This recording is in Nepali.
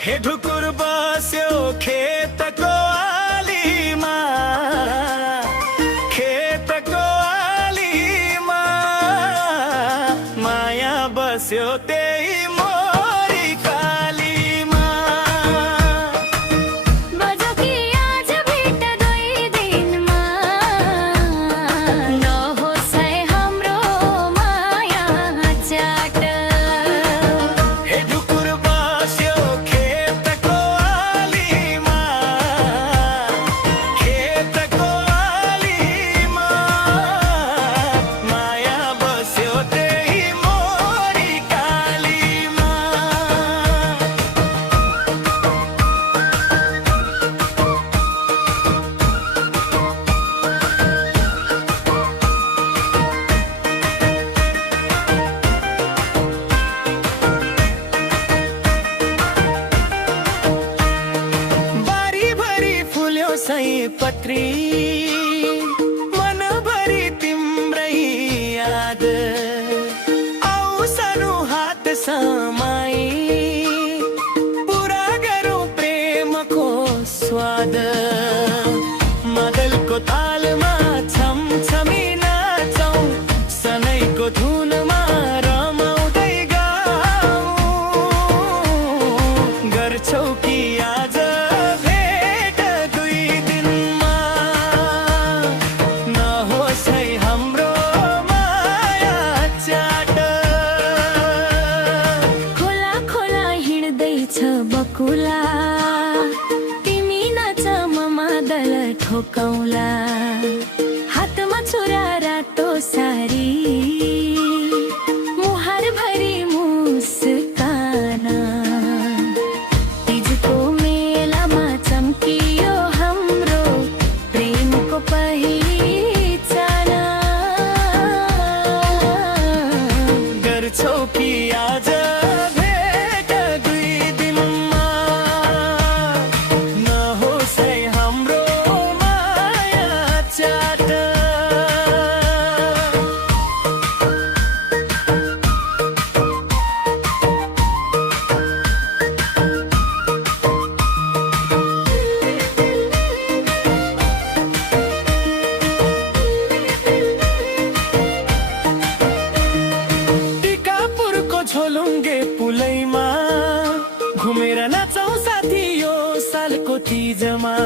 हे ढुकुर बस्यो खेतको आलीमा, खेतको आलीमा माया बस्यो त्यही मोरी कालीमा। बजो कि आज भेट 2 दिनमा, नहोस् है हाम्रो माया चाट। हे ढुकुर बस्यो खेतको आलीमा, खेतको आलीमा माया बस्यो त्यही मोरी कालीमा। बारीभरि फुल्यो सयपत्री, मनभरि तिम्रै याद। आऊ सानो हात समाई, पुरा गरौँ प्रेमको स्वाद। मादलको तालमा छमछमी नाचौँ, सनैको धुनमा रमाउँदै गाउँ। गर्छौ कि आज भेट 2 दिनमा, नहोस् है हाम्रो माया चाट। खोला खोला हिँड्दैछ बकुला, तिमी नाच म मादल ठोकौला। हातमा छुरा रातो सारी, मुहार भरि मुस्कान। तिजको मेलामा चम्कियो हाम्रो प्रेमको पहिचान। गर्छौ कि आज भेट 2 दिनमा, नहोस् है हाम्रो माया चाट। टिकापुरको झोलुङ्गे पुलैमा घुमेर नाचौँ साथी यो सालको तिजमा।